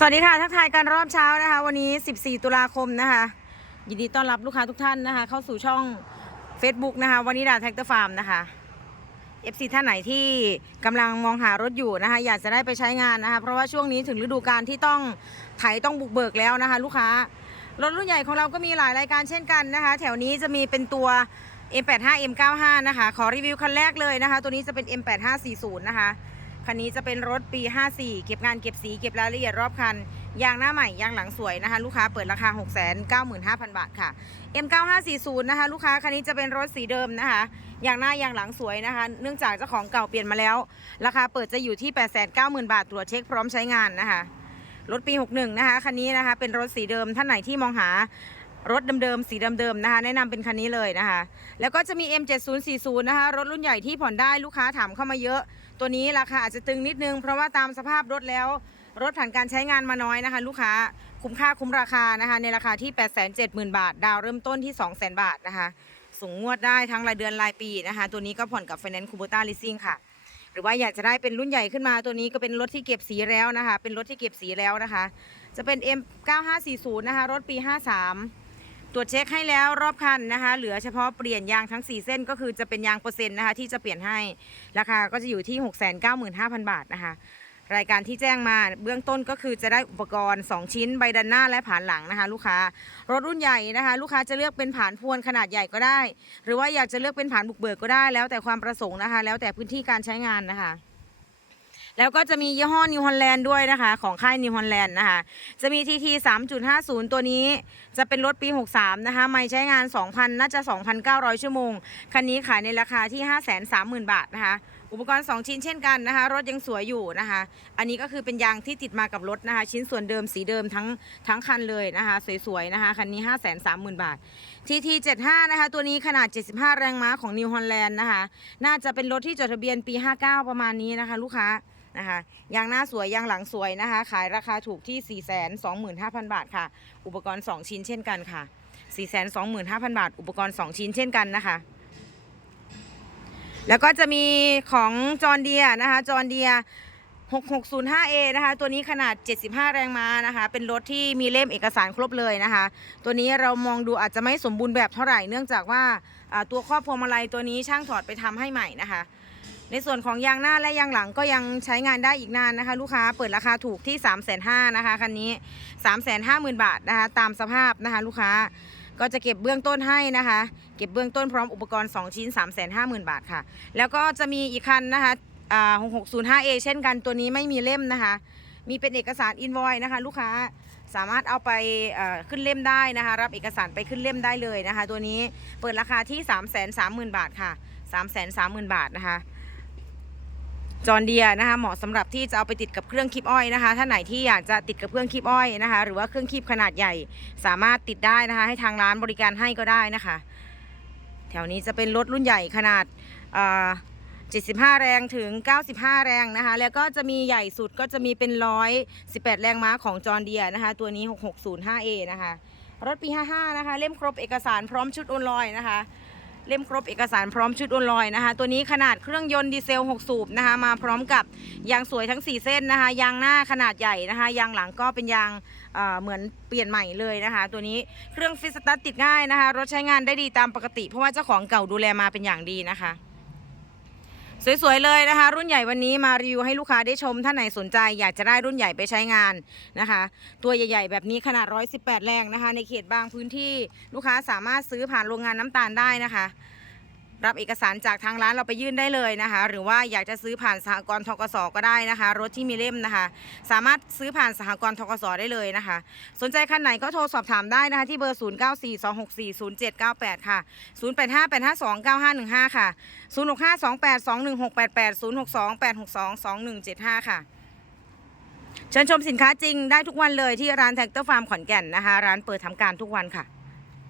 สวัสดีค่ะ ทักทายกันรอบเช้านะคะ วันนี้ 14 ตุลาคมนะคะ ยินดีต้อนรับลูกค้าทุกท่านนะคะ เข้าสู่ช่อง Facebook นะคะวานิดาแท็กเตอร์ฟาร์มนะคะ FC ท่านไหนที่กำลังมองหารถอยู่นะคะ อยากจะได้ไปใช้งานนะคะ เพราะว่าช่วงนี้ถึงฤดูกาลที่ต้องไถต้องบุกเบิกแล้วนะคะ ลูกค้ารถรุ่นใหญ่ของเราก็มีหลายรายการเช่นกันนะคะ แถวนี้จะมีเป็นตัว M85 M95 นะคะ ขอรีวิวคันแรกเลยนะคะ ตัวนี้จะเป็น M8540 นะคะ คันนี้จะเป็นรถปี 54 เก็บงานเก็บสีเก็บรายละเอียดรอบคัน ยางหน้าใหม่ยางหลังสวยนะคะ ลูกค้าเปิดราคา 695,000 บาทค่ะ M9540 นะคะ ลูกค้าคันนี้จะเป็นรถสีเดิมนะคะยางหน้ายางหลังสวยนะคะ เนื่องจากเจ้าของเก่าเปลี่ยนมาแล้ว ราคาเปิดจะอยู่ที่ 890,000 บาทตรวจเช็คพร้อมใช้งานนะคะรถปี 61 นะคะคันนี้นะคะเป็นรถสีเดิมท่านไหนที่มองหา รถเดิมๆสีเดิมๆนะคะ แนะนำเป็นคันนี้เลยนะคะ แล้วก็จะมี M7040 นะคะ รถรุ่นใหญ่ที่ผ่อนได้ลูกค้าถามเข้ามาเยอะ ตัวนี้ราคาอาจจะตึงนิดนึง เพราะว่าตามสภาพรถแล้ว รถผ่านการใช้งานมาน้อยนะคะ ลูกค้าคุ้มค่าคุ้มราคานะคะ ในราคาที่ 870,000 บาท ดาวเริ่มต้นที่ 200,000 บาทนะคะสูงงวดได้ทั้งรายเดือนรายปีนะคะ ตัวนี้ก็ผ่อนกับ Finance Kubota Leasing ค่ะหรือว่าอยากจะได้เป็นรุ่นใหญ่ขึ้นมาตัวนี้ก็เป็นรถที่เก็บสีแล้วนะคะ เป็นรถที่เก็บสีแล้วนะคะ จะเป็น M9540 นะคะ รถปี 53 ตรวจเช็คให้แล้วรอบคันนะคะ เหลือเฉพาะเปลี่ยนยางทั้ง 4 เส้นก็คือจะเป็นยางเปอร์เซ็นต์นะคะที่จะเปลี่ยนให้ ราคาก็จะอยู่ที่ 695,000 บาทนะคะ รายการที่แจ้งมาเบื้องต้นก็คือจะได้อุปกรณ์ 2 ชิ้นใบดันหน้าและผานหลังนะคะ ลูกค้ารถรุ่นใหญ่นะคะ ลูกค้าจะเลือกเป็นผานพวนขนาดใหญ่ก็ได้ หรือว่าอยากจะเลือกเป็นผานบุกเบิกก็ได้ แล้วแต่ความประสงค์นะคะ แล้วแต่พื้นที่การใช้งานนะคะ แล้วก็จะมียี่ห้อนิวฮอลแลนด์ด้วยนะคะ ของค่ายนิวฮอลแลนด์นะคะ จะมี TT 3.50ตัวนี้จะเป็นรถปี 63 นะคะ ไม่ใช้งาน 2,000 น่าจะ 2,900 ชั่วโมง คันนี้ขายในราคาที่ 530,000 บาทนะคะ อุปกรณ์ 2 ชิ้นเช่นกันนะคะ รถยังสวยอยู่นะคะ อันนี้ก็คือเป็นยางที่ติดมากับรถนะคะ ชิ้นส่วนเดิมสีเดิมทั้งทั้งคันเลยนะคะ สวยๆนะคะ คันนี้ 530,000 บาท TT 75 นะคะ ตัวนี้ขนาด 75 แรงม้าของนิวฮอลแลนด์นะคะ น่าจะเป็นรถที่จดทะเบียนปี 59 ประมาณนี้นะคะ ลูกค้า นะคะยางหน้าสวยยางหลังสวยนะคะ ขายราคาถูกที่ 425,000 บาทค่ะ อุปกรณ์ 2 ชิ้นเช่นกันค่ะ 425,000 บาท อุปกรณ์ 2 ชิ้นเช่นกันนะคะ แล้วก็จะมีของจอร์เดียนะคะจอร์เดีย 6605A นะคะ ตัวนี้ขนาด 75 แรงม้านะคะ เป็นรถที่มีเล่มเอกสารครบเลยนะคะ ตัวนี้เรามองดูอาจจะไม่สมบูรณ์แบบเท่าไหร่ เนื่องจากว่าอ่าตัวครอบพวงมาลัยตัวนี้ช่างถอดไปทำให้ใหม่นะคะ ในส่วนของยางหน้าและยางหลังก็ยังใช้งานได้อีกนานนะคะ ลูกค้าเปิดราคาถูกที่ 3 5 0 0 0นะคะคันนี้ 3 5 0 0 0 0 บาทนะคะตามสภาพนะคะ ลูกค้าก็จะเก็บเบื้องต้นให้นะคะ เก็บเบื้องต้นพร้อมอุปกรณ์ 2 ชิ้น 3 5 0 0 0 0 บาทค่ะ แล้วก็จะมีอีกคันนะคะอ่า 6605A เช่นกันตัวนี้ไม่มีเล่มนะคะ มีเป็นเอกสารอินวอยนะคะ ลูกค้าสามารถเอาไปขึ้นเล่มได้นะคะ รับเอกสารไปขึ้นเล่มได้เลยนะคะ ตัวนี้เปิดราคาที่ 3 3 0 0 0 0 บาทค่ะ 3 3 0 0 0 0 บาทนะคะ จอร์เดียนะคะเหมาะสำหรับที่จะเอาไปติดกับเครื่องคีบอ้อยนะคะ ถ้าไหนที่อยากจะติดกับเครื่องคีบอ้อยนะคะ หรือว่าเครื่องคีบขนาดใหญ่ สามารถติดได้นะคะ ให้ทางร้านบริการให้ก็ได้นะคะ แถวนี้จะเป็นรถรุ่นใหญ่ขนาดเอ่อ75 แรงถึง 95 แรงนะคะ แล้วก็จะมีใหญ่สุดก็จะมีเป็น 118 แรงม้าของจอร์เดียนะคะ ตัวนี้ 6605A นะคะ รถปี 55 นะคะ เล่มครบเอกสารพร้อมชุดโอนลอยนะคะ เล่มครบเอกสารพร้อมชุดอลลอยนะคะ ตัวนี้ขนาดเครื่องยนต์ดีเซล 6 สูบนะคะ มาพร้อมกับยางสวยทั้ง 4 เส้นนะคะ ยางหน้าขนาดใหญ่นะคะ ยางหลังก็เป็นยางเเหมือนเปลี่ยนใหม่เลยนะคะ ตัวนี้เครื่องฟิสตาร์ติดง่ายนะคะ รถใช้งานได้ดีตามปกติ เพราะว่าเจ้าของเก่าดูแลมาเป็นอย่างดีนะคะ สวยๆเลยนะคะ รุ่นใหญ่วันนี้มารีวิวให้ลูกค้าได้ชมท่านไหนสนใจ อยากจะได้รุ่นใหญ่ไปใช้งานนะคะ ตัวใหญ่ ๆ แบบนี้ขนาด 118 แรงนะคะ ในเขตบางพื้นที่ลูกค้าสามารถซื้อผ่านโรงงานน้ำตาลได้นะคะ รับเอกสารจากทางร้านเราไปยื่นได้เลยนะคะ หรือว่าอยากจะซื้อผ่านสหกรณ์ทกสก็ได้นะคะ รถที่มีเล่มนะคะ สามารถซื้อผ่านสหกรณ์ทกสได้เลยนะคะ สนใจคันไหนก็โทรสอบถามได้นะคะ ที่เบอร์ 0942640798 ค่ะ 0858529515 ค่ะ 0652821688 0628622175 ค่ะเชิญชมสินค้าจริงได้ทุกวันเลยที่ร้านแท็กเตอร์ฟาร์มขอนแก่นนะคะ ร้านเปิดทำการทุกวันค่ะ